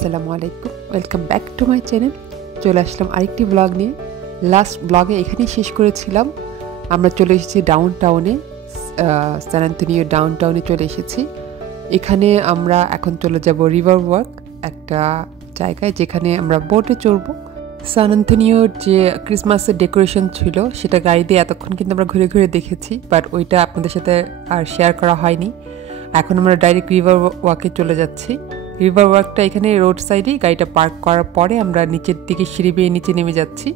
আসসালামু আলাইকুম, welcome back to my channel. চলে আসলাম আরেকটি ব্লগ নিয়ে। লাস্ট ব্লগে এখানেই শেষ করেছিলাম। আমরা চলে এসেছি ডাউন টাউনে, স্যান অ্যান্টনিও ডাউন টাউনে চলে এসেছি। এখানে আমরা এখন চলে যাব রিভার ওয়াক, একটা জায়গায় যেখানে আমরা বোটে চড়বো। স্যান অ্যান্টনিওর যে ক্রিসমাসের ডেকোরেশন ছিল সেটা গাড়ি দিয়ে এতক্ষণ কিন্তু আমরা ঘুরে ঘুরে দেখেছি, বাট ওইটা আপনাদের সাথে আর শেয়ার করা হয়নি। এখন আমরা ডাইরেক্ট রিভার ওয়াকে চলে যাচ্ছি। রিভার ওয়াকটা এখানে রোড সাইডেই, গাড়িটা পার্ক করার পরে আমরা নিচের দিকে সিঁড়ি বেয়ে নিচে নেমে যাচ্ছি।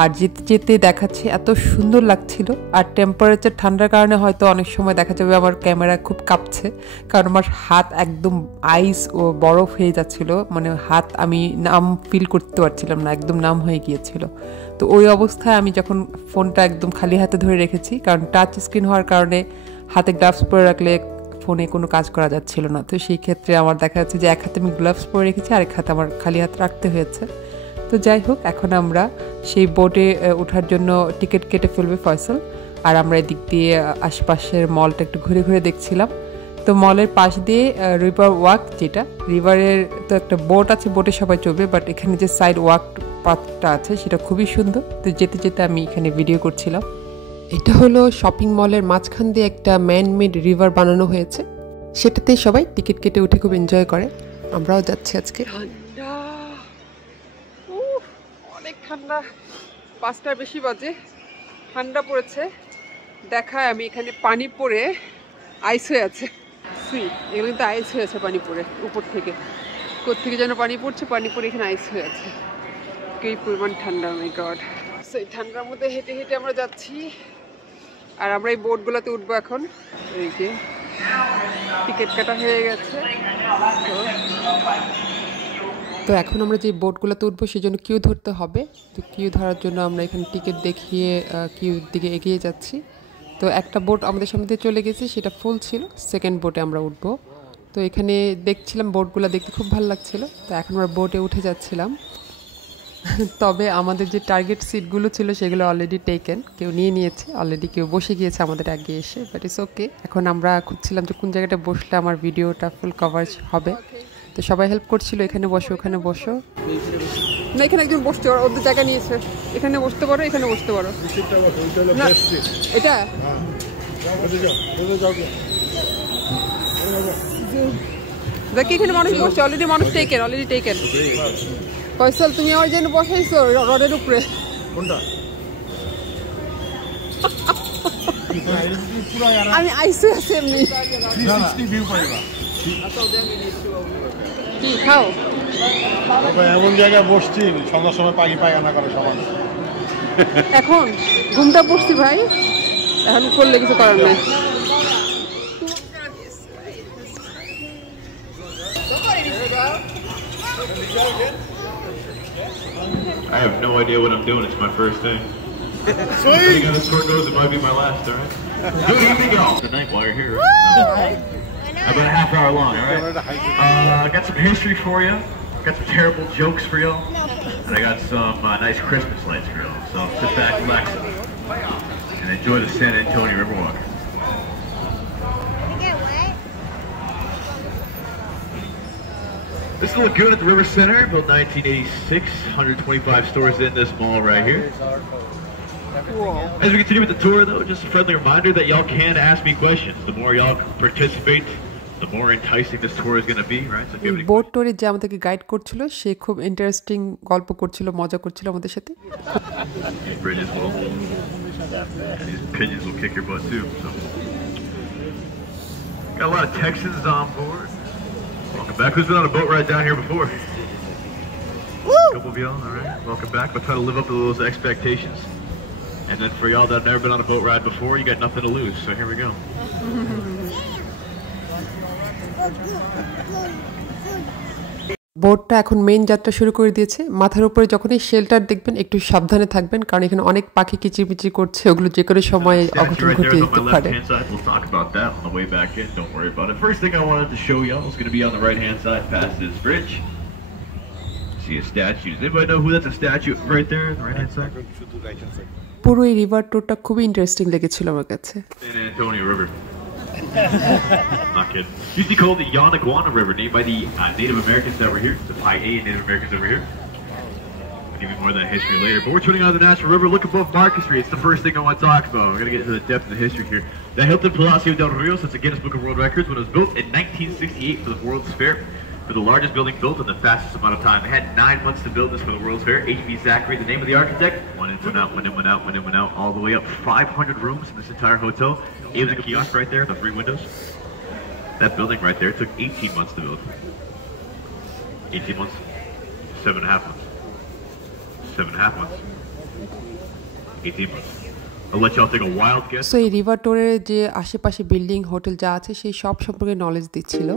আর যেতে যেতে দেখাচ্ছে এত সুন্দর লাগছিল। আর টেম্পারেচার ঠান্ডার কারণে হয়তো অনেক সময় দেখা যাবে আমার ক্যামেরা খুব কাঁপছে, কারণ আমার হাত একদম আইস ও বরফ হয়ে যাচ্ছিল, মানে হাত আমি নাম ফিল করতে পারছিলাম না, একদম নাম হয়ে গিয়েছিল। তো ওই অবস্থায় আমি যখন ফোনটা একদম খালি হাতে ধরে রেখেছি, কারণ টাচ স্ক্রিন হওয়ার কারণে হাতে গ্লাভস পরে রাখলে ফোনে কোনো কাজ করা যাচ্ছিল না। তো সেই ক্ষেত্রে আমার দেখা যাচ্ছে যে এক হাতে আমি গ্লাভস পরে রেখেছি, আরেক হাতে আমার খালি হাত রাখতে হয়েছে। তো যাই হোক, এখন আমরা সেই বোটে ওঠার জন্য টিকিট কেটে ফেলবে ফয়সাল, আর আমরা এদিক দিয়ে আশপাশের মলটা একটু ঘুরে ঘুরে দেখছিলাম। তো মলের পাশ দিয়ে রিভার ওয়াক, যেটা রিভারের তো একটা বোট আছে, বোটে সবাই চলবে, বাট এখানে যে সাইড ওয়াক পাথটা আছে সেটা খুবই সুন্দর। তো যেতে যেতে আমি এখানে ভিডিও করছিলাম। এটা হলো শপিং মলের মাঝখান দিয়ে একটা ম্যানমেড রিভার বানানো হয়েছে, সেটাতে সবাই টিকিট কেটে উঠে খুব এনজয় করে। আমরাও যাচ্ছি আজকে। ঠান্ডা, অনেক ঠান্ডা, 5টার বেশি বাজে, ঠান্ডা পড়েছে। দেখায় আমি এখানে পানি পড়ে আইস হয়ে আছে। এগুলো কিন্তু আইস হয়ে আছে পানি পড়ে, উপর থেকে কোত্থেকে যেন পানি পড়ছে, পানি পড়ে এখানে আইস হয়ে আছে। কি পরিমাণ ঠান্ডা, মাই গড। সেই ঠান্ডার মধ্যে হেঁটে হেঁটে আমরা যাচ্ছি, আর আমরা এই বোটগুলোতে উঠবো এখন। এই যে টিকিট কাটা হয়ে গেছে। তো এখন আমরা যে বোটগুলোতে উঠবো সেই জন্য কিউ ধরতে হবে। তো কিউ ধরার জন্য আমরা এখানে টিকিট দেখিয়ে কিউ দিকে এগিয়ে যাচ্ছি। তো একটা বোট আমাদের সামনে দিয়ে চলে গেছে, সেটা ফুল ছিল। সেকেন্ড বোটে আমরা উঠবো। তো এখানে দেখছিলাম বোটগুলো দেখতে খুব ভালো লাগছিল, তো এখন আমরা বোটে উঠে যাচ্ছিলাম। তবে আমাদের যে টার্গেট সিটগুলো ছিল সেগুলো অলরেডি টেকেন, কেউ নিয়ে নিয়েছে অলরেডি, কেউ বসে গিয়েছে আমাদের আগে এসে, বাট ইটস ওকে। এখন আমরা খুঁজছিলাম যে কোন জায়গাটা বসলে আমার ভিডিওটা ফুল কভারেজ হবে। তো সবাই হেল্প করছিল, এখানে বসো, ওখানে বসো। না, এখানে একজন বসতে পারো, ওদের জায়গা নিয়েছে, এখানে বসতে পারো, এখানে বসতে পারো। এটা দেখি এখানে মানুষ বসছে, অলরেডি মানুষ টেকেন, অলরেডি টেকেন। ফয়সাল, তুমি আমার জন্য বসাইছো রডের উপরে। কোনটা? আমি আইসে আছে এমনি। 360 ভিউ পাইবা। কি খাও? এমন জায়গায় বসছি সন্ধ্যার সময় পাখি পায়খানা করে সবাই। এখন ঘুমটা পড়ছি ভাই, এখন করলে কিছু করার নেই। I have no idea what I'm doing. It's my first thing. Depending on how this tour goes, it might be my last, all right? Good evening, y'all. Tonight while you're here. About a half hour long, all right? I got some history for you. Got some terrible jokes for y'all. And I got some nice Christmas lights for y'all. So sit back, relax, and enjoy the San Antonio Riverwalk. This is the lagoon at the River Center, built 1986, 125 stores in this mall right here. As we continue with the tour, though, just a friendly reminder that y'all can ask me questions. The more y'all participate, the more enticing this tour is going to be, right? So give me boat টোরে যে আমাদেরকে guide করছিল, সে খুব interesting গল্প করছিল, মজা করছিল আমাদের সাথে। bridges will, and these pigeons will kick your butt too. So, got a lot of Texans on board. Welcome back. Who's been on a boat ride down here before? A couple of y'all, all right. Welcome back. We'll try to live up to those expectations. And then for y'all that have never been on a boat ride before, you got nothing to lose. So here we go. বোটটা এখন main যাত্রা শুরু করে দিয়েছে। মাথার উপরে যখনই shelter দেখবেন একটু সাবধানে থাকবেন, কারণ এখানে অনেক পাখি কিচিরমিচির করছে, ওগুলো যে কোনো সময় অঘটন ঘটিয়ে দিতে পারে। We'll talk about that on the way back in. Don't worry about it. First thing I wanted to show y'all is going to be on the right-hand side past this bridge. See a statue. Does anybody know who that's a statue right there on the right-hand side? পুরো এই river ট্যুরটা খুবই interesting লেগেছিল আমার কাছে। San Antonio River. I'm not kidding. Used to be called the Yanaguana River, named by the Native Americans that were here. The Paiute Native Americans that were here. I'll give you more of that history later. But we're turning on the National River. Look above Market Street. It's the first thing I want to talk about. We're going to get into the depth of the history here. The Hilton Palacio del Rio sits a Guinness Book of World Records when it was built in 1968 for the World's Fair. For the largest building built in the fastest amount of time. They had 9 months to build this for the World's Fair. H.B. Zachary, the name of the architect. Went in, went out, went in, went out, went in, went out, all the way up. 500 rooms in this entire hotel. It was a kiosk right there, the 3 windows. That building right there took 18 months to build. 18 months, 7.5 months. 7.5 months. 18 months. I'll let y'all take a wild guess. So এই river টোরের যে আশেপাশে building hotel যা আছে সেই সব সম্পর্কে knowledge দিচ্ছিল।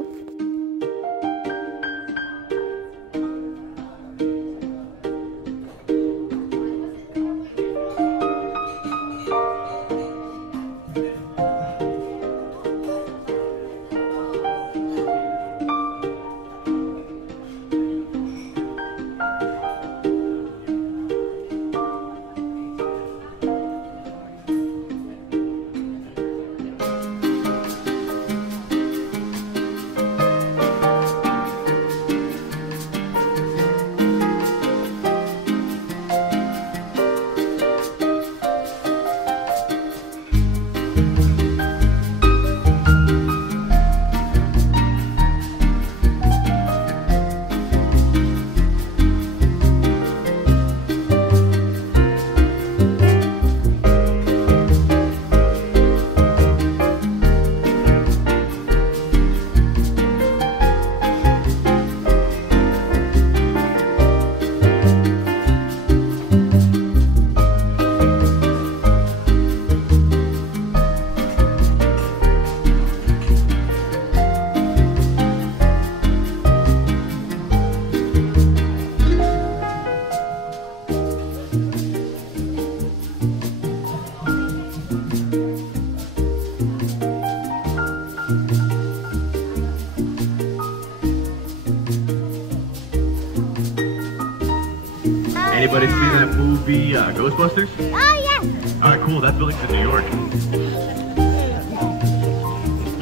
Anybody seen that movie Ghostbusters? Oh, yes. Alright, cool. That building's in New York.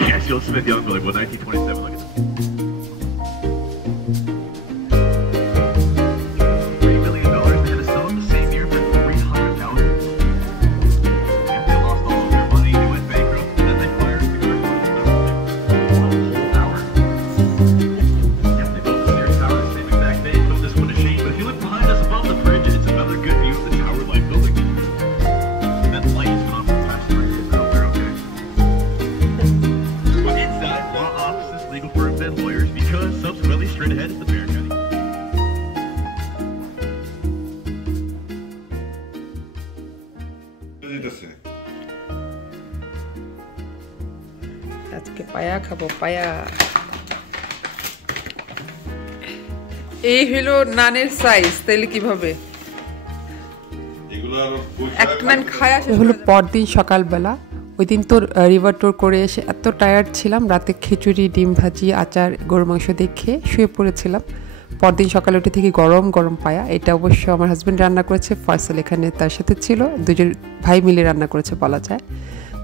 Yeah, Sheila Smith Young building, well, 1927. Look at this. $3 million. They had to sell it the same year for $300,000. Yeah, they lost all of their money. They went bankrupt, and then they fired the guy who built the whole tower. Yeah, they built the Sears Tower the same exact day. Put this one to shame. But if you look behind us above the bridge, it's another good view of the tower-like building. That light is gone from Times Square. I hope they're okay. But inside, law offices, legal firms, and lawyers, because subsequently straight ahead is the Bear County. আজকে পায়া খাবো পায়া। এই হলো নানের size, তাইলে কিভাবে হলো পরদিন সকালবেলা। ওই দিন তো রিভার টোর করে এসে এত টায়ার্ড ছিলাম, রাতে খিচুড়ি, ডিম ভাজি, আচার, গরুর মাংস দেখে শুয়ে পড়েছিলাম। পরদিন সকালে উঠে থেকে গরম গরম পায়া। এটা অবশ্য আমার হাজব্যান্ড রান্না করেছে, ফয়সাল এখানে তার সাথে ছিল, দুজন ভাই মিলে রান্না করেছে বলা যায়।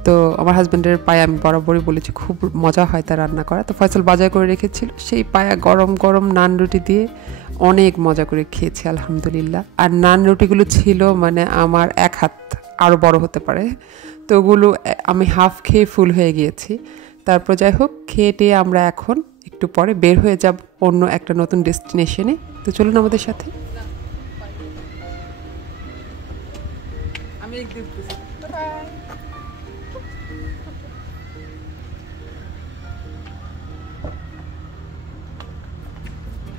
তো আমার হাজব্যান্ডের পায়া আমি বরাবরই বলেছি খুব মজা হয় তার রান্না করা। তো ফয়সাল বাজার করে রেখেছিল, সেই পায়া গরম গরম নান রুটি দিয়ে অনেক মজা করে খেয়েছি আলহামদুলিল্লাহ। আর নান রুটিগুলো ছিল মানে আমার এক হাত আরও বড় হতে পারে, তো ওগুলো আমি হাফ খেয়ে ফুল হয়ে গিয়েছি। তারপর যাই হোক খেয়ে টেয়ে আমরা এখন একটু পরে বের হয়ে যাব অন্য একটা নতুন ডেস্টিনেশনে। তো চলুন আমাদের সাথে। আমি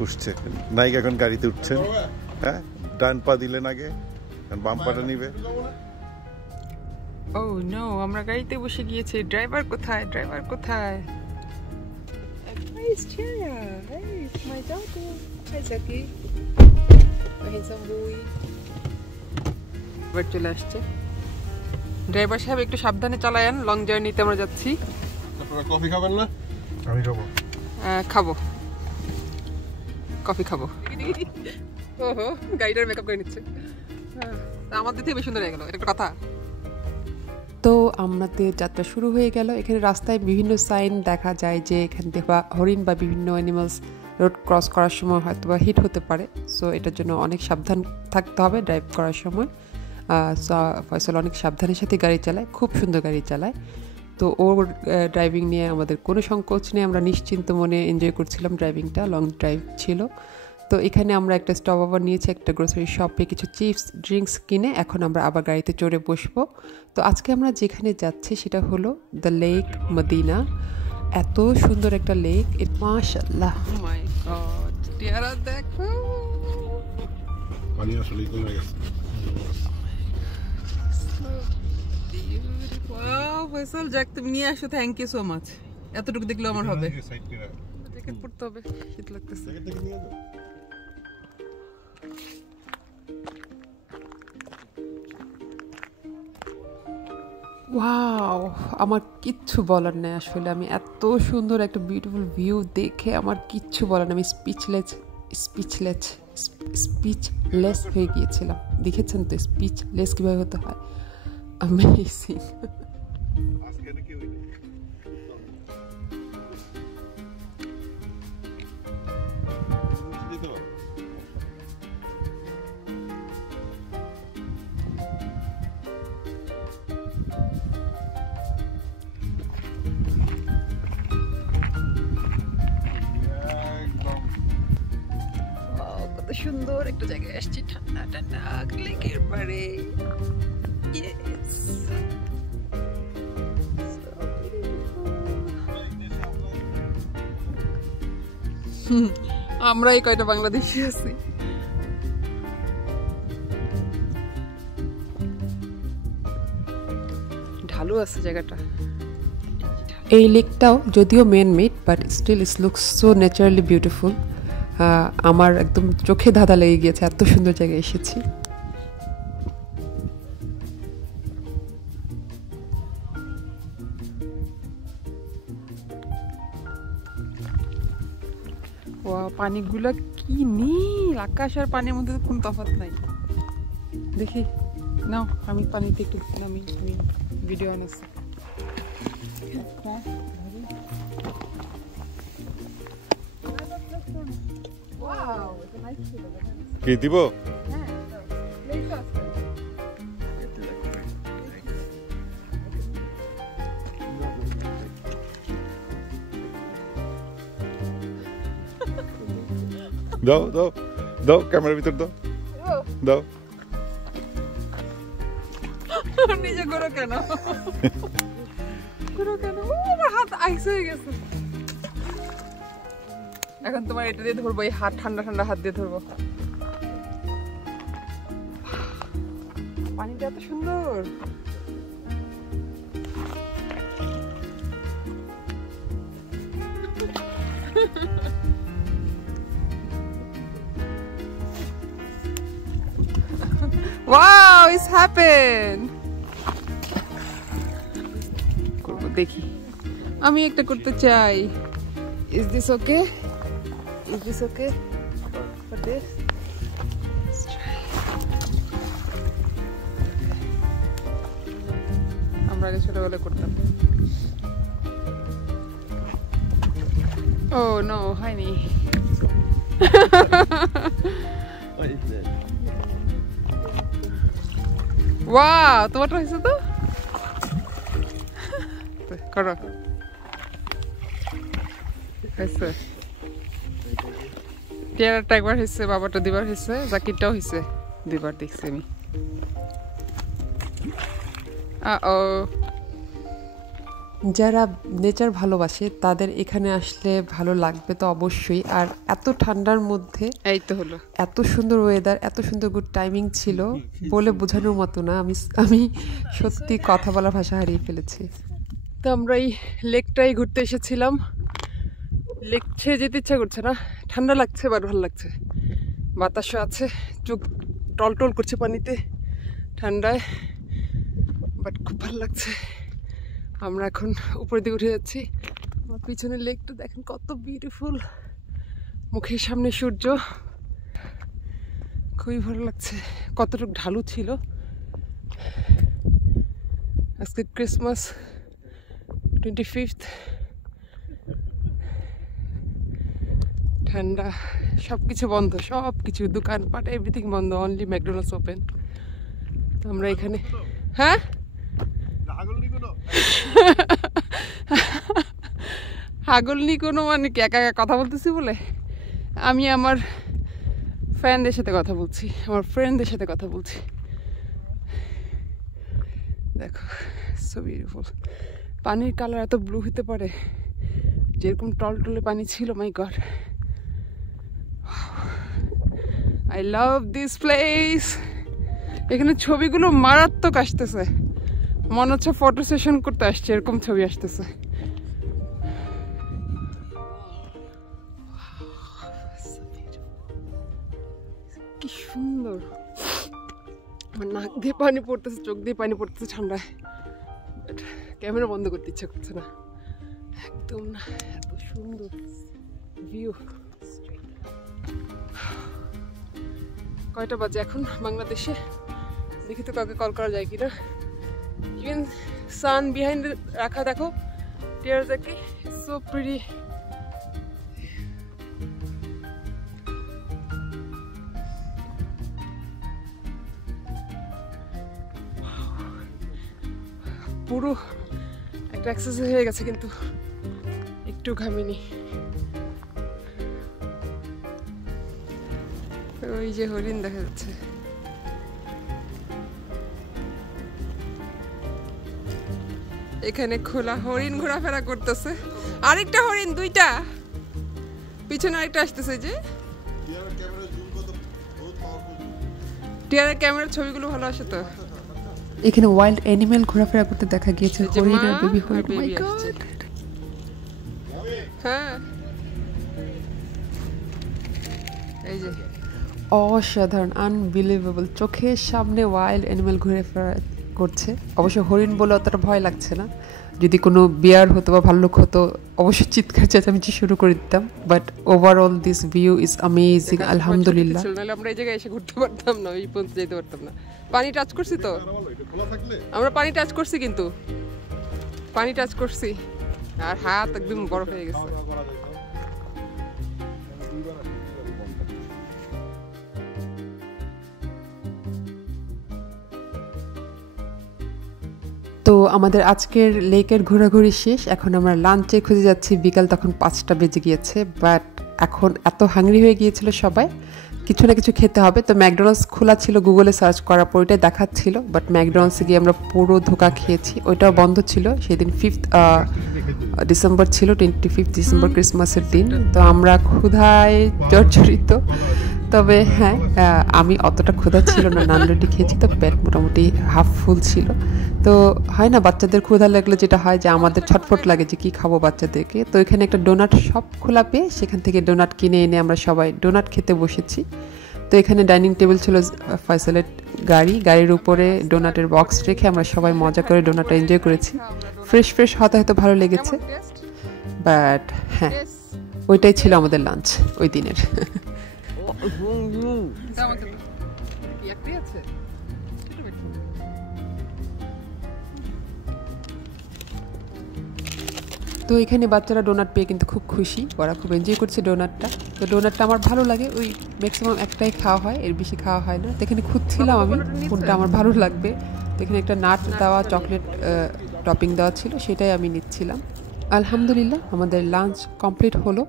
উঠছে নাইক, এখন গাড়িতে উঠছেন। হ্যাঁ, ডান পা দিলেন আগে, বাম পাটা নিবে। ও নো, আমরা গাড়িতে বসে গিয়েছি। ড্রাইভার কোথায়? ড্রাইভার কোথায়? চলে আসছে ড্রাইভার সাহেব, একটু সাবধানে চালায়েন, লং জার্নিতে আমরা যাচ্ছি। আপনারা কফি খাবেন না? আমি খাবো। খাবো, কফি খাবো। ওহো, গাড়িটার মেকআপ করে নিচ্ছে। আমাদের থেকে বেশি সুন্দর হয়ে গেল, এটা একটা কথা। তো আমাদের যাত্রা শুরু হয়ে গেল। এখানে রাস্তায় বিভিন্ন সাইন দেখা যায় যে এখান থেকে হরিণ বা বিভিন্ন অ্যানিমালস রোড ক্রস করার সময় হয়তো বা হিট হতে পারে। সো এটার জন্য অনেক সাবধান থাকতে হবে ড্রাইভ করার সময়। ফয়সাল অনেক সাবধানের সাথে গাড়ি চালায়, খুব সুন্দর গাড়ি চালায়। তো ওর ড্রাইভিং নিয়ে আমাদের কোনো সংকোচ নেই, আমরা নিশ্চিন্ত মনে এনজয় করছিলাম ড্রাইভিংটা, লং ড্রাইভ ছিল। তো এখানে আমরা একটা স্টপ ওভার নিয়েছি একটা গ্রোসারি শপে, কিছু চিপস ড্রিঙ্কস কিনে এখন আমরা আবার গাড়িতে চড়ে বসবো। তো আজকে আমরা যেখানে যাচ্ছি সেটা হলো দ্য লেক মদিনা। এত সুন্দর একটা লেক, মাশাআল্লাহ, মাই গড, টিয়ারা দেখো, পানি আসলে কমে গেছে। ওয়াও ফয়সাল, যাক তুমি নিয়ে আসো, থ্যাংক ইউ সো মাচ। এতটুকু দেখলে আমার হবে, জ্যাকেট পরতে হবে, শীত লাগতেছে। ওয়াও, আমার কিচ্ছু বলার নেই আসলে। আমি এত সুন্দর একটা বিউটিফুল ভিউ দেখে আমার কিচ্ছু বলার নেই। আমি স্পিচলেস হয়ে গিয়েছিলাম। দেখেছেন তো স্পিচলেস কীভাবে হতে হয়? অ্যামেজিং। কত সুন্দর একটা জায়গায় আসছি, ঠান্ডা ঠান্ডা লেকের পাড়ে। আমরাই কয়টা বাংলাদেশি আছি। ঢালু আছে জায়গাটা। এই লেকটাও যদিও man made, but still it's looks so naturally beautiful. আমার একদম চোখে ধাঁধা লেগে গিয়েছে, এত সুন্দর জায়গায় এসেছি। পানিগুলো কি নীল, আকাশ আর পানির মধ্যে কোনো তফাৎ নাই। দেখি নাও, আমি পানিতে একটু আমি ভিডিও আনাচ্ছি। কি দিব? দাও দাও দাও, ক্যামেরার ভিতর দাও দাও। নিজে করো কেন, করো কেন? আমার হাত আইস হয়ে গেছে। এখন তোমার এটা দিয়ে ধরবো, এই হাত ঠান্ডা ঠান্ডা হাত দিয়ে ধরবো। পানিটা এত সুন্দর। Wow, it's happened. করবো দেখি, আমি একটা করতে চাই। Is this okay? Is this okay for this? Let's try. আমরা আগে ছোটবেলায় করতাম। Oh no, হয়নি। What is that? Wow, তোমারটা হয়েছে তো? করো, হয়েছে। টিয়ারটা একবার হয়েছে, বাবাটা দুবার হয়েছে, জাকিরটাও হয়েছে দুবার, দেখছি আমি। যারা নেচার ভালোবাসে তাদের এখানে আসলে ভালো লাগবে তো অবশ্যই। আর এত ঠান্ডার মধ্যে এই তো হলো, এত সুন্দর ওয়েদার, এত সুন্দর গুড টাইমিং ছিল, বলে বোঝানোর মতো না। আমি সত্যি কথা বলার ভাষা হারিয়ে ফেলেছি। তো আমরা এই লেকটাই ঘুরতে এসেছিলাম। লেক ছেড়ে যেতে ইচ্ছা করছে না, ঠান্ডা লাগছে, বাট ভালো লাগছে, বাতাসও আছে, চোখ টলটল করছে পানিতে ঠান্ডায়, বাট খুব ভালো লাগছে। আমরা এখন উপরের দিকে উঠে যাচ্ছি। আমার পিছনের লেকটা দেখেন কত বিউটিফুল, মুখের সামনে সূর্য, খুবই ভালো লাগছে। কতটুকু ঢালু ছিল, আজকে ক্রিসমাস 25th। ঠান্ডা, সবকিছু বন্ধ, সবকিছু দোকানপাট এভরিথিং বন্ধ, অনলি ম্যাকডোনাল্ডস ওপেন। তো আমরা এখানে, হ্যাঁ হাগলনি কোনো মানে কি, একা একা কথা বলতেছি বলে? আমি আমার ফ্যানদের সাথে কথা বলছি, আমার ফ্রেন্ডদের সাথে কথা বলছি। দেখো সো বিউটিফুল। পানির কালার এত ব্লু হতে পারে, যেরকম টলটলে পানি ছিল, my god. I love this place. এখানে ছবিগুলো মারাত্মক আসতেছে, মনে হচ্ছে ফটো সেশন করতে আসছে, এরকম ছবি আসতেছে। কি সুন্দর, আমার নাক দিয়ে পানি পড়তেছে, চোখ দিয়ে পানি পড়তেছে ঠান্ডায়। বাট ক্যামেরা বন্ধ করতে ইচ্ছা করছে না, একদম না, এত সুন্দর ভিউ। কয়টা বাজে এখন বাংলাদেশে? দেখি তো কাউকে কল করা যায় কিনা। ইভেন সান বিহাইন্ড রাখা, দেখো টিয়ার্স দেখি, সো প্রিটি। পুরো একটা এক্সারসাইজ হয়ে গেছে, কিন্তু একটু ঘামিনি। ওই যে হরিণ দেখা যাচ্ছে। এখানে খোলা হরিণ ঘোরাফেরা করতেছে, আরেকটা হরিণ, দুইটা, পিছনে আরেকটা আসতেছে। যে টিয়ারের ক্যামেরার ছবিগুলো ভালো আসে তো। এখানে ওয়াইল্ড অ্যানিমেল ঘোরাফেরা করতে দেখা গিয়েছে, হরিণ আর বেবি হরিণ। মাই গড, হ্যাঁ এই যে অসাধারণ, আনবিলিভেবল। চোখের সামনে ওয়াইল্ড অ্যানিমেল ঘোরাফেরা করছে। অবশ্য হরিণ বলে অতটা ভয় লাগছে না, যদি কোনো বিয়ার হতো বা ভাল্লুক হতো অবশ্যই চিৎকার চেঁচামেচি শুরু করে দিতাম। But overall this view is amazing, আলহামদুলিল্লাহ। আমরা এই জায়গায় এসে ঘুরতে পারতাম না, ওই পর্যন্ত যেতে পারতাম না। পানি টাচ করছি তো আমরা, পানি টাচ করছি, কিন্তু পানি টাচ করছি আর হাত একদম বরফ হয়ে গেছে। তো আমাদের আজকের লেকের ঘোরাঘুরি শেষ। এখন আমরা লাঞ্চে খুঁজে যাচ্ছি, বিকাল তখন 5টা বেজে গিয়েছে। বাট এখন এত হাংরি হয়ে গিয়েছিল সবাই, কিছু না কিছু খেতে হবে। তো ম্যাকডোনাল্ডস খোলা ছিল, গুগলে সার্চ করার পর ওইটাই দেখাচ্ছিল। বাট ম্যাকডোনাল্ডসে গিয়ে আমরা পুরো ধোকা খেয়েছি, ওইটাও বন্ধ ছিল। সেদিন 5th ডিসেম্বর ছিল, 25 ডিসেম্বর ক্রিসমাসের দিন। তো আমরা ক্ষুধায় জর্জরিত। তবে হ্যাঁ, আমি অতটা ক্ষুধা ছিল না, নান রুটি খেয়েছি, তো পেট মোটামুটি হাফ ফুল ছিল। তো হয় না, বাচ্চাদের ক্ষুধা লাগলে যেটা হয় যে আমাদের ছটফট লাগে যে কি খাবো বাচ্চাদেরকে। তো এখানে একটা ডোনাট শপ খোলা পেয়ে সেখান থেকে ডোনাট কিনে এনে আমরা সবাই ডোনাট খেতে বসেছি। তো এখানে ডাইনিং টেবিল ছিল, ফয়সালের গাড়ির উপরে ডোনাটের বক্স রেখে আমরা সবাই মজা করে ডোনাটটা এনজয় করেছি। ফ্রেশ ফ্রেশ হয়তো ভালো লেগেছে। বাট হ্যাঁ, ওইটাই ছিল আমাদের লাঞ্চ ওই দিনের। তো এখানে বাচ্চারা ডোনাট পেয়ে কিন্তু খুব খুশি, ওরা খুব এনজয় করছে ডোনাটটা। তো ডোনাটটা আমার ভালো লাগে, ওই ম্যাক্সিমাম একটাই খাওয়া হয়, এর বেশি খাওয়া হয় না। তো এখানে খুঁজছিলাম আমি কোনটা আমার ভালো লাগবে। তো এখানে একটা নাট দেওয়া চকলেট টপিং দেওয়া ছিল, সেটাই আমি নিচ্ছিলাম। আলহামদুলিল্লাহ আমাদের লাঞ্চ কমপ্লিট হলো।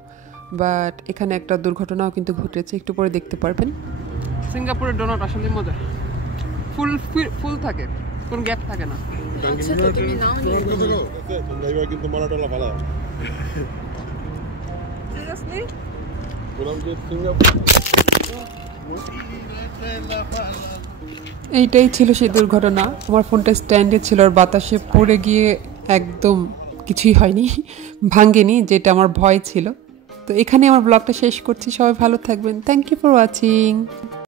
বাট এখানে একটা দুর্ঘটনাও কিন্তু ঘটেছে, একটু পরে দেখতে পারবেন। সিঙ্গাপুরের ডোনাট আসলে মজা, ফুল থাকে, কোনো গ্যাপ থাকে না। এইটাই ছিল সেই দুর্ঘটনা। আমার ফোনটা স্ট্যান্ডে ছিল আর বাতাসে পড়ে গিয়ে একদম কিছুই হয়নি, ভাঙেনি, যেটা আমার ভয় ছিল। তো এখানে আমার ব্লগটা শেষ করছি। সবাই ভালো থাকবেন। Thank you for watching.